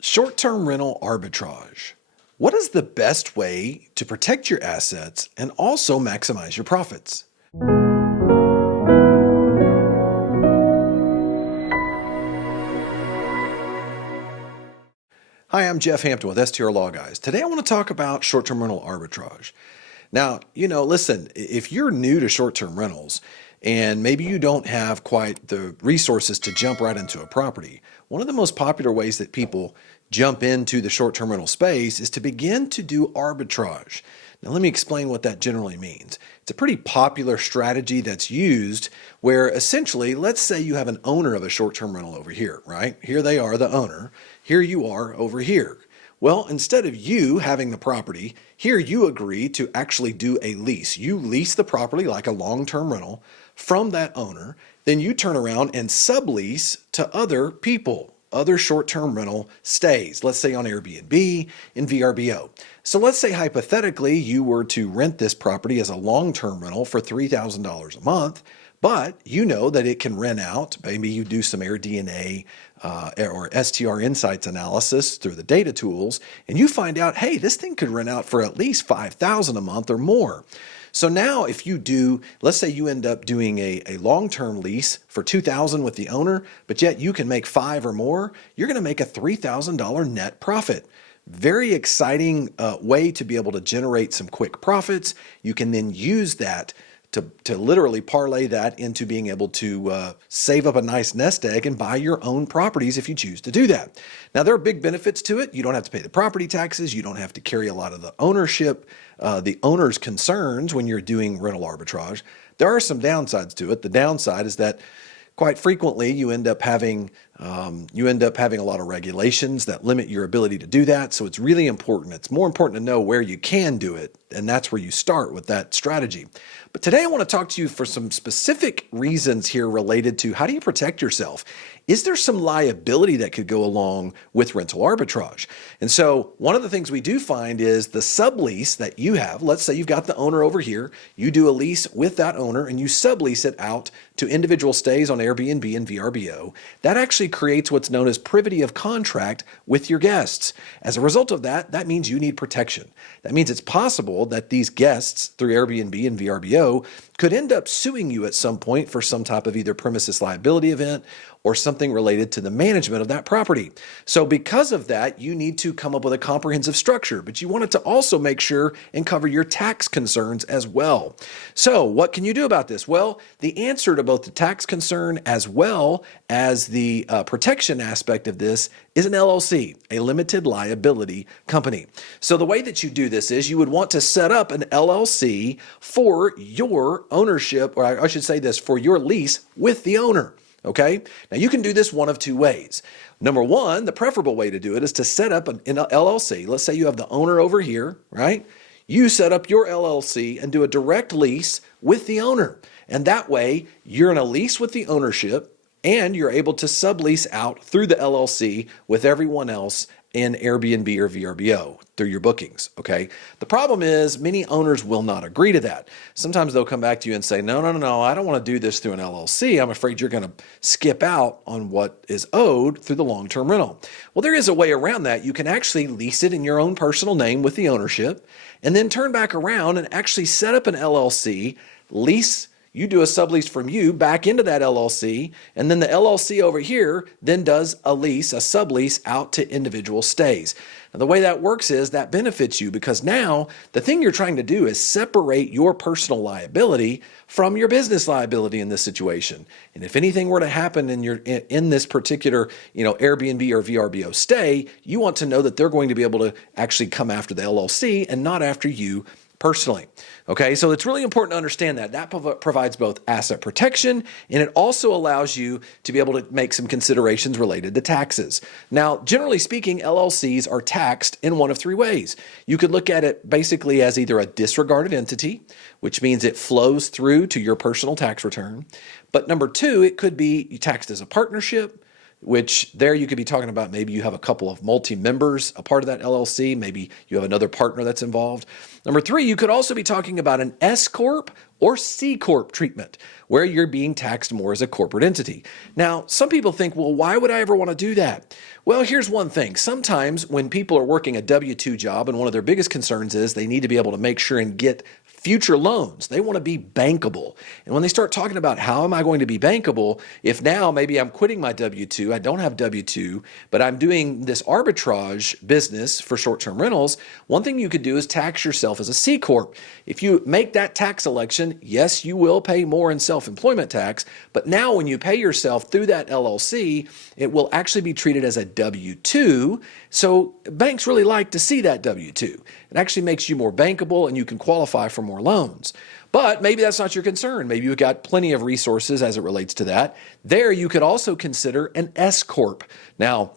Short-term rental arbitrage. What is the best way to protect your assets and also maximize your profits? Hi, I'm Jeff Hampton with STR Law Guys. Today I want to talk about short-term rental arbitrage. Now, listen, if you're new to short-term rentals and maybe you don't have quite the resources to jump right into a property, one of the most popular ways that people jump into the short-term rental space is to begin to do arbitrage. Now, let me explain what that generally means. It's a pretty popular strategy that's used where essentially, let's say you have an owner of a short-term rental over here, right? Here they are, the owner. Here you are over here. Well, instead of you having the property, here you agree to actually do a lease. You lease the property like a long-term rental from that owner. Then you turn around and sublease to other people, other short-term rental stays, let's say on Airbnb and VRBO. So let's say hypothetically you were to rent this property as a long-term rental for $3,000 a month, but you know that it can rent out. Maybe you do some AirDNA or STR insights analysis through the data tools, and you find out, hey, this thing could rent out for at least $5,000 a month or more. So now if you do, let's say you end up doing a long-term lease for $2,000 with the owner, but yet you can make $5,000 or more, you're going to make a $3,000 net profit. Very exciting way to be able to generate some quick profits. You can then use that to literally parlay that into being able to save up a nice nest egg and buy your own properties if you choose to do that. Now, there are big benefits to it. You don't have to pay the property taxes. You don't have to carry a lot of the ownership, the owner's concerns when you're doing rental arbitrage. There are some downsides to it. The downside is that quite frequently you end up having a lot of regulations that limit your ability to do that. So it's really important. It's more important to know where you can do it, and that's where you start with that strategy. But today I want to talk to you for some specific reasons here related to how do you protect yourself? Is there some liability that could go along with rental arbitrage? And so one of the things we do find is the sublease that you have. Let's say you've got the owner over here. You do a lease with that owner and you sublease it out to individual stays on Airbnb and VRBO. That actually creates what's known as privity of contract with your guests. As a result of that, that means you need protection. That means it's possible that these guests through Airbnb and VRBO could end up suing you at some point for some type of either premises liability event or something related to the management of that property. So because of that, you need to come up with a comprehensive structure, but you want it to also make sure and cover your tax concerns as well. So what can you do about this? Well, the answer to both the tax concern as well as the protection aspect of this is an LLC, a limited liability company. So the way that you do this is you would want to set up an LLC for your ownership, or I should say this, for your lease with the owner. Okay. Now you can do this one of two ways. Number one, the preferable way to do it is to set up an LLC. Let's say you have the owner over here, right? You set up your LLC and do a direct lease with the owner. And that way you're in a lease with the ownership and you're able to sublease out through the LLC with everyone else in Airbnb or VRBO through your bookings, okay? The problem is many owners will not agree to that. Sometimes they'll come back to you and say, no, I don't want to do this through an LLC. I'm afraid you're going to skip out on what is owed through the long-term rental. Well, there is a way around that. You can actually lease it in your own personal name with the ownership and then turn back around and actually set up an LLC, lease. You do a sublease from you back into that LLC, and then the LLC over here then does a lease, a sublease out to individual stays. Now, the way that works is that benefits you because now the thing you're trying to do is separate your personal liability from your business liability in this situation. And if anything were to happen in this particular, Airbnb or VRBO stay, you want to know that they're going to be able to actually come after the LLC and not after you personally. Okay, so it's really important to understand that. That provides both asset protection and it also allows you to be able to make some considerations related to taxes. Now, generally speaking, LLCs are taxed in one of three ways. You could look at it basically as either a disregarded entity, which means it flows through to your personal tax return. But number two, it could be taxed as a partnership, which there you could be talking about maybe you have a couple of multi-members, a part of that LLC, maybe you have another partner that's involved. Number three, you could also be talking about an S-corp or C-corp treatment, where you're being taxed more as a corporate entity. Now, some people think, well, why would I ever want to do that? Well, here's one thing. Sometimes when people are working a W-2 job, and one of their biggest concerns is they need to be able to make sure and get future loans. They want to be bankable. And when they start talking about how am I going to be bankable, if now maybe I'm quitting my W-2, I don't have W-2, but I'm doing this arbitrage business for short-term rentals, one thing you could do is tax yourself as a C-corp. If you make that tax election, yes, you will pay more in self-employment tax, but now when you pay yourself through that LLC, it will actually be treated as a W-2. So banks really like to see that W-2. It actually makes you more bankable and you can qualify for more loans. But maybe that's not your concern. Maybe you've got plenty of resources as it relates to that. There you could also consider an S-corp. Now,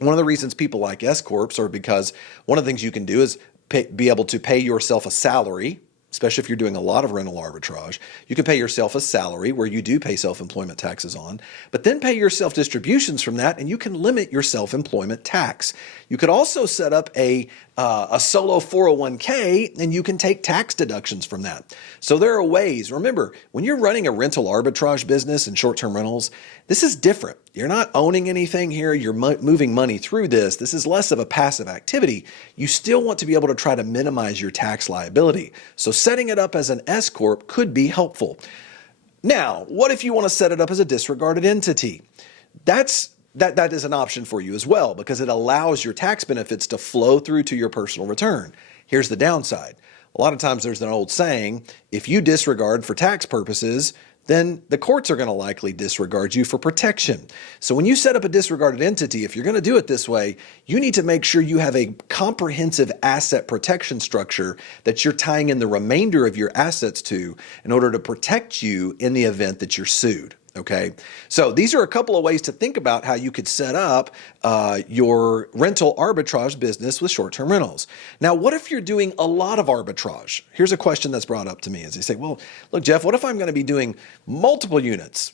one of the reasons people like S-corps are because one of the things you can do is be able to pay yourself a salary, especially if you're doing a lot of rental arbitrage. You can pay yourself a salary where you do pay self-employment taxes on, but then pay yourself distributions from that, and you can limit your self-employment tax. You could also set up a solo 401k, and you can take tax deductions from that. So there are ways. Remember, when you're running a rental arbitrage business and short-term rentals, this is different. You're not owning anything here. You're moving money through this. This is less of a passive activity. You still want to be able to try to minimize your tax liability. So setting it up as an S-corp could be helpful. Now, what if you want to set it up as a disregarded entity? That is an option for you as well, because it allows your tax benefits to flow through to your personal return. Here's the downside. A lot of times there's an old saying, if you disregard for tax purposes, then the courts are going to likely disregard you for protection. So when you set up a disregarded entity, if you're going to do it this way, you need to make sure you have a comprehensive asset protection structure that you're tying in the remainder of your assets to in order to protect you in the event that you're sued. Okay, so these are a couple of ways to think about how you could set up your rental arbitrage business with short-term rentals. Now, what if you're doing a lot of arbitrage? Here's a question that's brought up to me as they say, well, look, Jeff, what if I'm going to be doing multiple units?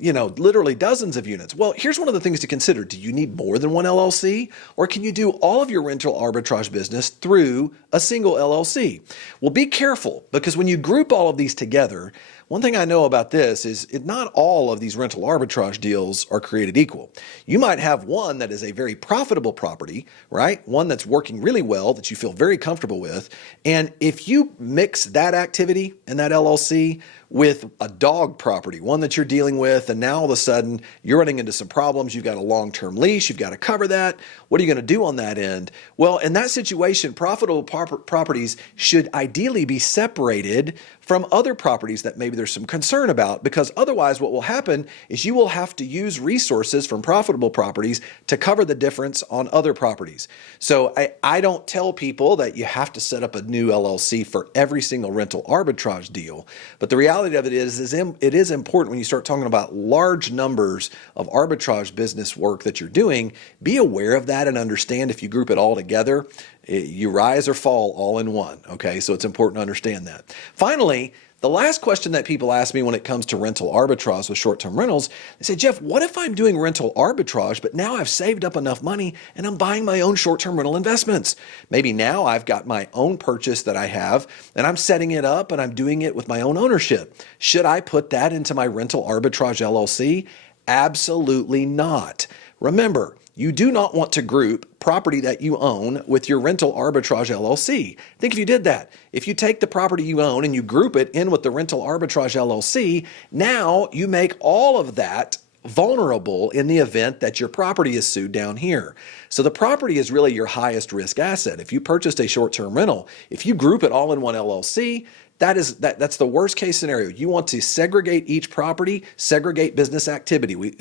Literally dozens of units. Well, here's one of the things to consider. Do you need more than one LLC? Or can you do all of your rental arbitrage business through a single LLC? Well, be careful, because when you group all of these together, one thing I know about this is not all of these rental arbitrage deals are created equal. You might have one that is a very profitable property, right? One that's working really well, that you feel very comfortable with. And if you mix that activity in that LLC with a dog property, one that you're dealing with, and now all of a sudden you're running into some problems, you've got a long-term lease, you've got to cover that. What are you going to do on that end? Well, in that situation, profitable properties should ideally be separated from other properties that maybe there's some concern about, because otherwise what will happen is you will have to use resources from profitable properties to cover the difference on other properties. So I don't tell people that you have to set up a new LLC for every single rental arbitrage deal, but the reality of it is it is important when you start talking about large numbers of arbitrage business work that you're doing, be aware of that and understand if you group it all together, you rise or fall all in one. Okay, so it's important to understand that. Finally, the last question that people ask me when it comes to rental arbitrage with short-term rentals, they say, Jeff, what if I'm doing rental arbitrage, but now I've saved up enough money and I'm buying my own short-term rental investments? Maybe now I've got my own purchase that I have and I'm setting it up and I'm doing it with my own ownership. Should I put that into my rental arbitrage LLC? Absolutely not. Remember, you do not want to group property that you own with your rental arbitrage LLC. Think if you did that. If you take the property you own and you group it in with the rental arbitrage LLC, now you make all of that vulnerable in the event that your property is sued down here. So the property is really your highest risk asset. If you purchased a short-term rental, if you group it all in one LLC, that's the worst case scenario. You want to segregate each property, segregate business activity. We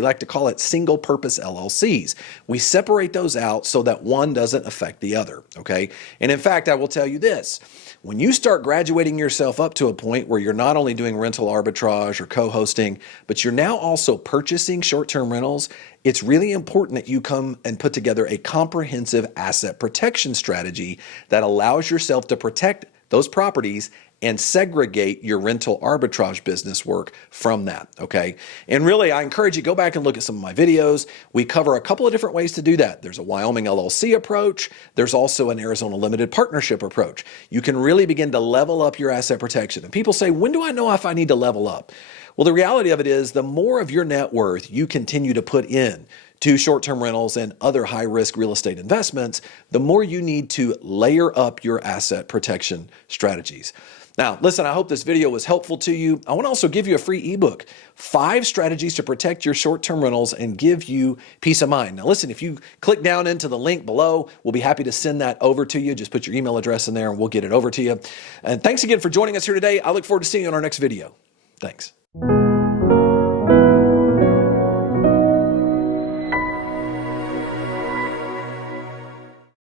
like to call it single purpose LLCs. We separate those out so that one doesn't affect the other, okay? And in fact, I will tell you this. When you start graduating yourself up to a point where you're not only doing rental arbitrage or co-hosting, but you're now also purchasing short-term rentals, it's really important that you come and put together a comprehensive asset protection strategy that allows yourself to protect those properties and segregate your rental arbitrage business work from that, okay? And really, I encourage you, go back and look at some of my videos. We cover a couple of different ways to do that. There's a Wyoming LLC approach. There's also an Arizona limited partnership approach. You can really begin to level up your asset protection. And people say, when do I know if I need to level up? Well, the reality of it is the more of your net worth you continue to put in to short-term rentals and other high-risk real estate investments, the more you need to layer up your asset protection strategies. Now, listen, I hope this video was helpful to you. I want to also give you a free ebook, 5 strategies to protect your short-term rentals and give you peace of mind. Now, listen, if you click down into the link below, we'll be happy to send that over to you. Just put your email address in there and we'll get it over to you. And thanks again for joining us here today. I look forward to seeing you on our next video. Thanks.